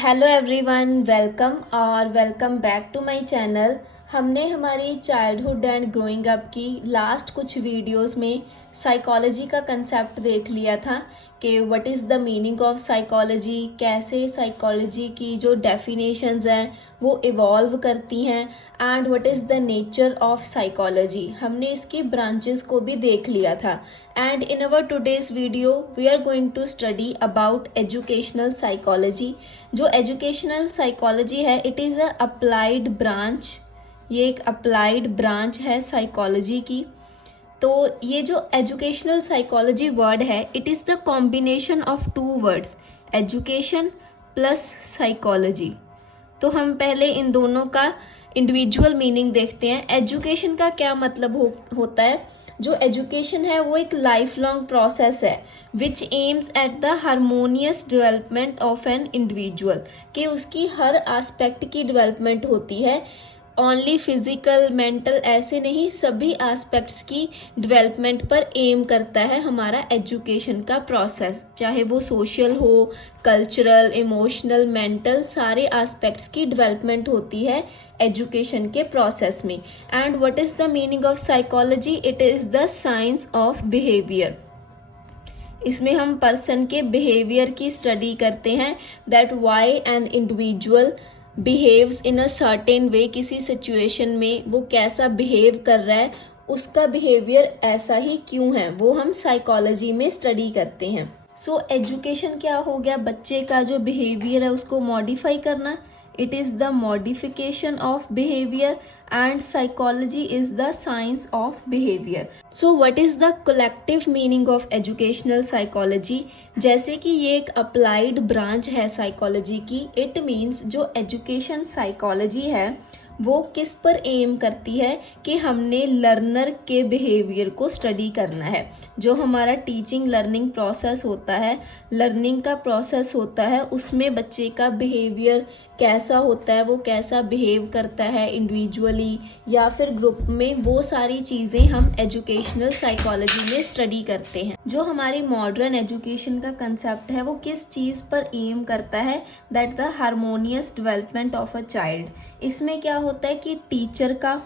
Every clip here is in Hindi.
Hello everyone, welcome back to my channel. हमने हमारी चाइल्डहुड एंड ग्रोइंग अप की लास्ट कुछ वीडियोस में साइकोलॉजी का कंसेप्ट देख लिया था कि what is the meaning of psychology, कैसे साइकोलॉजी की जो डेफिनेशंस हैं वो इवॉल्व करती हैं and what is the nature of psychology. हमने इसकी ब्रांचेस को भी देख लिया था and in our today's video we are going to study about educational psychology. जो एजुकेशनल साइकोलॉजी है it is a applied branch, ये एक अप्लाइड ब्रांच है साइकोलॉजी की। तो ये जो एजुकेशनल साइकोलॉजी वर्ड है it is the combination of two words, education plus psychology. तो हम पहले इन दोनों का इंडिविजुअल मीनिंग देखते हैं। एजुकेशन का क्या मतलब होता है। जो एजुकेशन है वो एक लाइफ लॉन्ग प्रोसेस है which aims at the harmonious development of an individual, कि उसकी हर एस्पेक्ट की डेवलपमेंट होती है। ओनली फिजिकल मेंटल ऐसे नहीं, सभी एस्पेक्ट्स की डेवलपमेंट पर एम करता है हमारा एजुकेशन का प्रोसेस, चाहे वो सोशल हो, कल्चरल, इमोशनल, मेंटल, सारे एस्पेक्ट्स की डेवलपमेंट होती है एजुकेशन के प्रोसेस में। And what is the meaning of psychology, it is the science of behaviour. इसमें हम पर्सन के बिहेवियर की स्टडी करते हैं, that why an individual behaves in a certain way, किसी सिचुएशन में वो कैसा बिहेव कर रहा है, उसका बिहेवियर ऐसा ही क्यों है, वो हम साइकोलॉजी में स्टडी करते हैं। सो एजुकेशन क्या हो गया, बच्चे का जो बिहेवियर है उसको मॉडिफाई करना, it is the modification of behaviour and psychology is the science of behaviour. So what is the collective meaning of educational psychology. जैसे कि ये एक अप्लाइड ब्रांच है साइकोलॉजी की, इट मीन्स जो एजुकेशन साइकोलॉजी है वो किस पर एम करती है कि हमने लर्नर के बिहेवियर को स्टडी करना है। जो हमारा टीचिंग लर्निंग प्रोसेस होता है, लर्निंग का प्रोसेस होता है, उसमें बच्चे का बिहेवियर कैसा होता है, वो कैसा बिहेव करता है इंडिविजुअली या फिर ग्रुप में, वो सारी चीज़ें हम एजुकेशनल साइकोलॉजी में स्टडी करते हैं। जो हमारी मॉडर्न एजुकेशन का कंसेप्ट है वो किस चीज़ पर एम करता है, that the harmonious development of a child. इसमें क्या होता है कि टीचर का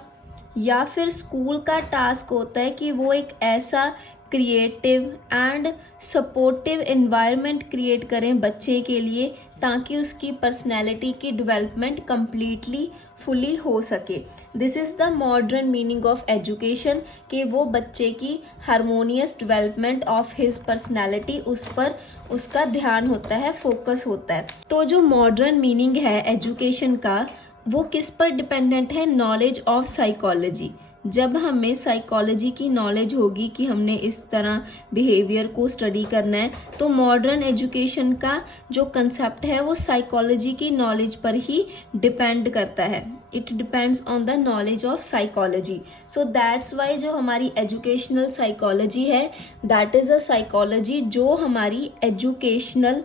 या फिर स्कूल का टास्क होता है कि वो एक ऐसा creative and supportive environment create करें बच्चे के लिए ताकि उसकी पर्सनैलिटी की डेवलपमेंट कम्प्लीटली फुली हो सके। This is the modern meaning of education, कि वो बच्चे की harmonious development of his personality, उस पर उसका ध्यान होता है, फोकस होता है। तो जो मॉडर्न मीनिंग है एजुकेशन का वो किस पर डिपेंडेंट है, नॉलेज ऑफ साइकोलॉजी। जब हमें साइकोलॉजी की नॉलेज होगी कि हमने इस तरह बिहेवियर को स्टडी करना है, तो मॉडर्न एजुकेशन का जो कंसेप्ट है वो साइकोलॉजी की नॉलेज पर ही डिपेंड करता है। It depends on the knowledge of psychology. So that's why जो हमारी एजुकेशनल साइकोलॉजी है दैट इज़ अ साइकोलॉजी जो हमारी एजुकेशनल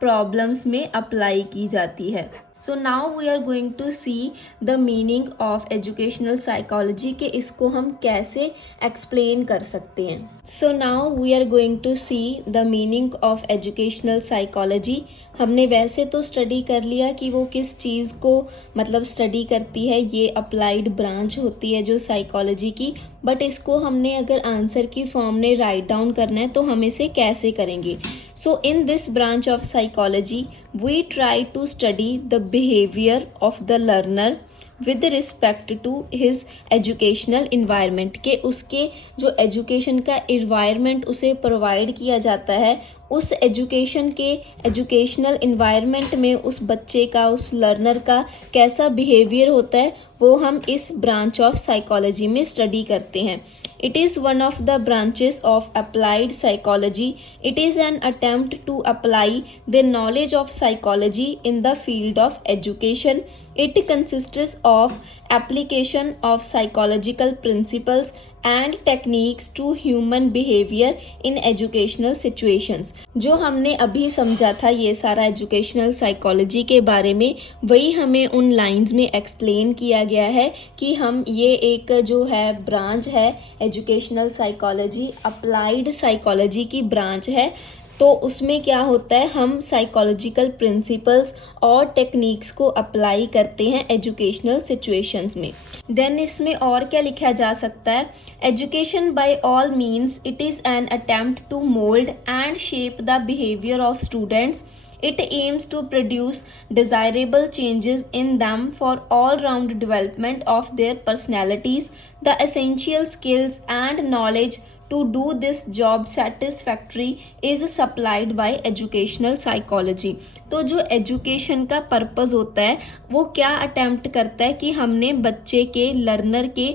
प्रॉब्लम्स में अप्लाई की जाती है। So now we are going to see the meaning of educational psychology, के इसको हम कैसे एक्सप्लेन कर सकते हैं। So now we are going to see the meaning of educational psychology. हमने वैसे तो स्टडी कर लिया कि वो किस चीज़ को मतलब स्टडी करती है, ये अप्लाइड ब्रांच होती है जो साइकोलॉजी की, बट इसको हमने अगर आंसर की फॉर्म में राइट डाउन करना है तो हम इसे कैसे करेंगे। So in this branch of psychology we try to study the behaviour of the learner with respect to his educational environment, के उसके जो एजुकेशन का इन्वायरमेंट उसे प्रोवाइड किया जाता है, उस एजुकेशन के एजुकेशनल इन्वायरमेंट में उस बच्चे का, उस लर्नर का कैसा बिहेवियर होता है, वो हम इस ब्रांच ऑफ साइकोलॉजी में स्टडी करते हैं। It is one of the branches of applied psychology. It is an attempt to apply the knowledge of psychology in the field of education. It consists of application of psychological principles and techniques to human behavior in educational situations. जो हमने अभी समझा था ये सारा एजुकेशनल साइकोलॉजी के बारे में, वही हमें उन लाइंस में एक्सप्लेन किया गया है कि हम ये एक जो है ब्रांच है एजुकेशनल साइकोलॉजी, अप्लाइड साइकोलॉजी की ब्रांच है तो उसमें क्या होता है, हम साइकोलॉजिकल प्रिंसिपल्स और टेक्निक्स को अप्लाई करते हैं एजुकेशनल सिचुएशंस में। देन इसमें और क्या लिखा जा सकता है, education by all means it is an attempt to mould and shape the behaviour of students. It aims to produce desirable changes in them for all-round development of their personalities. The essential skills and knowledge to do this job satisfactory is supplied by educational psychology. तो जो एजुकेशन का पर्पस होता है वो क्या अटेम्प्ट करता है कि हमने बच्चे के, लर्नर के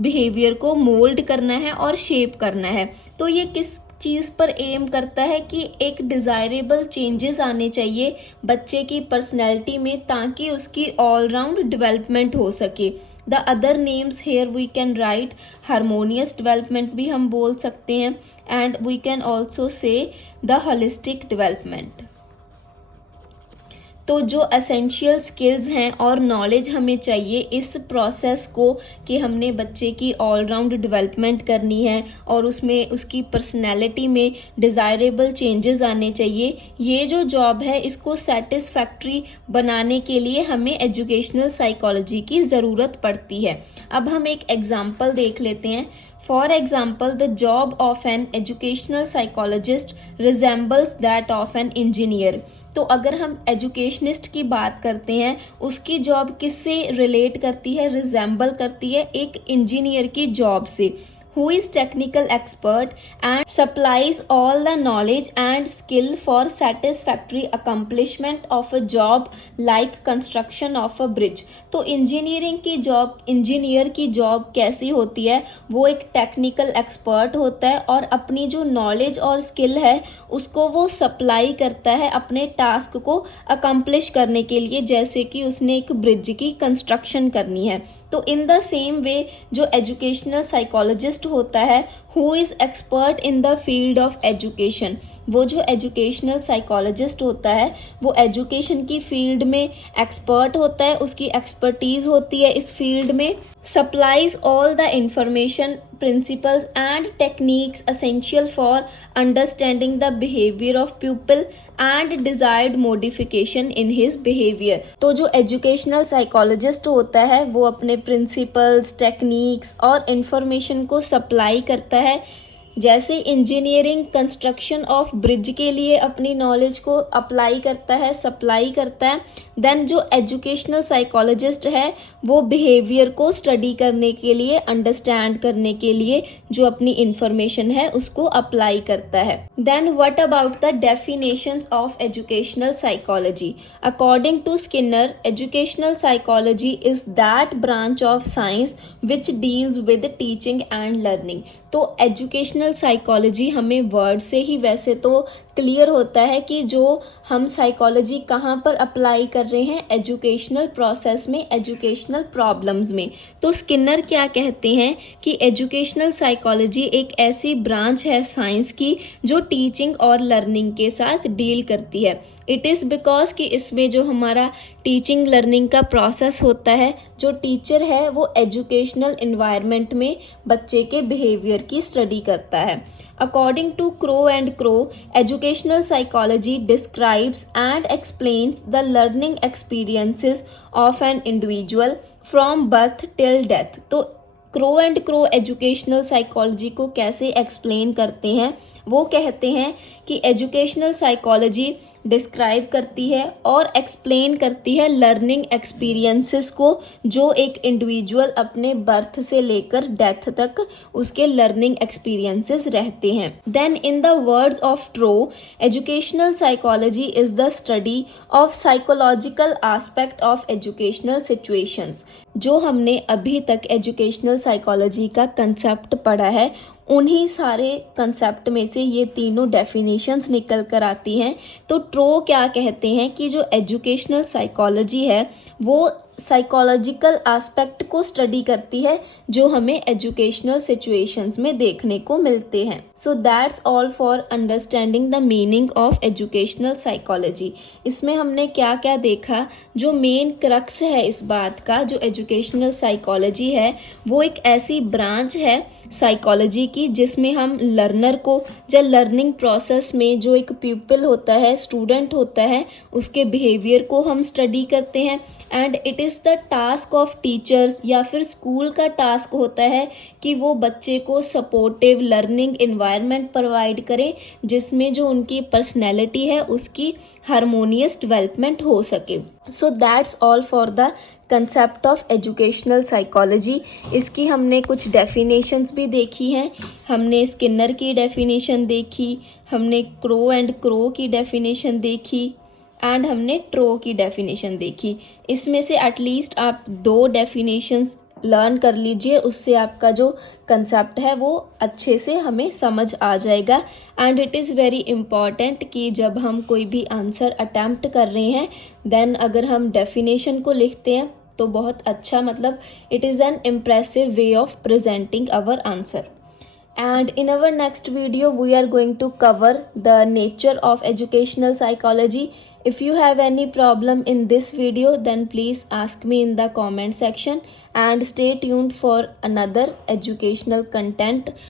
बिहेवियर को मोल्ड करना है और शेप करना है। तो ये किस चीज़ पर एम करता है कि एक डिज़ायरेबल चेंजेस आने चाहिए बच्चे की पर्सनैलिटी में ताकि उसकी ऑल राउंड डेवलपमेंट हो सके। The other names here we can write harmonious development भी हम बोल सकते हैं, and we can also say the holistic development. तो जो एसेंशियल स्किल्स हैं और नॉलेज हमें चाहिए इस प्रोसेस को कि हमने बच्चे की ऑल राउंड डेवलपमेंट करनी है और उसमें उसकी पर्सनैलिटी में डिज़ायरेबल चेंजेस आने चाहिए, ये जो जॉब है इसको सेटिस्फैक्ट्री बनाने के लिए हमें एजुकेशनल साइकोलॉजी की ज़रूरत पड़ती है। अब हम एक एग्जांपल देख लेते हैं। For example, the job of an educational psychologist resembles that of an engineer. तो अगर हम एजुकेशनिस्ट की बात करते हैं, उसकी जॉब किससे रिलेट करती है, रिजेंबल करती है एक इंजीनियर की जॉब से, who is technical expert and supplies all the knowledge and skill for satisfactory accomplishment of a job like construction of a bridge. तो इंजीनियरिंग की जॉब, इंजीनियर की जॉब कैसी होती है, वो एक टेक्निकल एक्सपर्ट होता है और अपनी जो नॉलेज और स्किल है उसको वो सप्लाई करता है अपने टास्क को अकम्प्लिश करने के लिए, जैसे कि उसने एक ब्रिज की कंस्ट्रक्शन करनी है। तो इन द सेम वे जो एजुकेशनल साइकोलॉजिस्ट होता है who is expert in the field of education, वो जो एजुकेशनल साइकोलॉजिस्ट होता है वो एजुकेशन की फील्ड में एक्सपर्ट होता है, उसकी एक्सपर्टीज़ होती है इस फील्ड में, supplies all the information, principles and techniques essential for understanding the behaviour of people and desired modification in his behaviour. तो जो एजुकेशनल साइकोलॉजिस्ट होता है वो अपने प्रिंसिपल्स, टेक्निक्स और इंफॉर्मेशन को सप्लाई करता है, जैसे इंजीनियरिंग कंस्ट्रक्शन ऑफ ब्रिज के लिए अपनी नॉलेज को अप्लाई करता है, सप्लाई करता है। देन जो एजुकेशनल साइकोलॉजिस्ट है वो बिहेवियर को स्टडी करने के लिए, अंडरस्टैंड करने के लिए जो अपनी इंफॉर्मेशन है उसको अप्लाई करता है। Then what about the definitions of educational psychology? According to Skinner, educational psychology is that branch of science which deals with teaching and learning. तो एजुकेशनल साइकोलॉजी हमें वर्ड से ही वैसे तो क्लियर होता है कि जो हम साइकोलॉजी कहाँ पर अप्लाई कर रहे हैं, एजुकेशनल प्रोसेस में, एजुकेशनल प्रॉब्लम्स में। तो स्किनर क्या कहते हैं कि एजुकेशनल साइकोलॉजी एक ऐसी ब्रांच है साइंस की जो टीचिंग और लर्निंग के साथ डील करती है। इट इज़ बिकॉज कि इसमें जो हमारा टीचिंग लर्निंग का प्रोसेस होता है, जो टीचर है वो एजुकेशनल इन्वायरमेंट में बच्चे के बिहेवियर की स्टडी करता है। According to Crow and Crow, educational psychology describes and explains the learning experiences of an individual from birth till death. तो crow and crow educational psychology को कैसे एक्सप्लेन करते हैं? वो कहते हैं कि एजुकेशनल साइकोलॉजी डिस्क्राइब करती है और एक्सप्लेन करती है लर्निंग एक्सपीरियंसेस को जो एक इंडिविजुअल अपने बर्थ से लेकर डेथ तक उसके लर्निंग एक्सपीरियंसेस रहते हैं। Then in the words of Trow, educational psychology is the study of psychological aspect of educational situations. जो हमने अभी तक एजुकेशनल साइकोलॉजी का कंसेप्ट पढ़ा है उन्हीं सारे कंसेप्ट में से ये तीनों डेफिनेशंस निकल कर आती हैं। तो ट्रो क्या कहते हैं कि जो एजुकेशनल साइकोलॉजी है वो साइकोलॉजिकल एस्पेक्ट को स्टडी करती है जो हमें एजुकेशनल सिचुएशंस में देखने को मिलते हैं. So that's all for understanding the meaning of educational psychology. इसमें हमने क्या क्या देखा, जो मेन क्रक्स है इस बात का, जो एजुकेशनल साइकोलॉजी है वो एक ऐसी ब्रांच है साइकोलॉजी की जिसमें हम लर्नर को या लर्निंग प्रोसेस में जो एक प्यूपिल होता है, स्टूडेंट होता है, उसके बिहेवियर को हम स्टडी करते हैं. And it is the task of teachers या फिर स्कूल का टास्क होता है कि वो बच्चे को सपोर्टिव लर्निंग इन्वायरमेंट प्रोवाइड करें जिसमें जो उनकी पर्सनैलिटी है उसकी हारमोनियस डेवलपमेंट हो सके. So that's all for the concept of educational psychology. इसकी हमने कुछ डेफिनेशंस भी देखी हैं. हमने स्किनर की डेफिनेशन देखी, हमने क्रो एंड क्रो की डेफिनेशन देखी एंड हमने ट्रो की डेफिनेशन देखी. इसमें से एटलीस्ट आप 2 डेफिनेशंस लर्न कर लीजिए, उससे आपका जो कंसेप्ट है वो अच्छे से हमें समझ आ जाएगा. And it is very important कि जब हम कोई भी आंसर अटैम्प्ट कर रहे हैं देन अगर हम डेफिनेशन को लिखते हैं तो बहुत अच्छा, मतलब it is an impressive way of presenting our answer. And in our next video we are going to cover the nature of educational psychology. If you have any problem in this video then please ask me in the comment section and stay tuned for another educational content.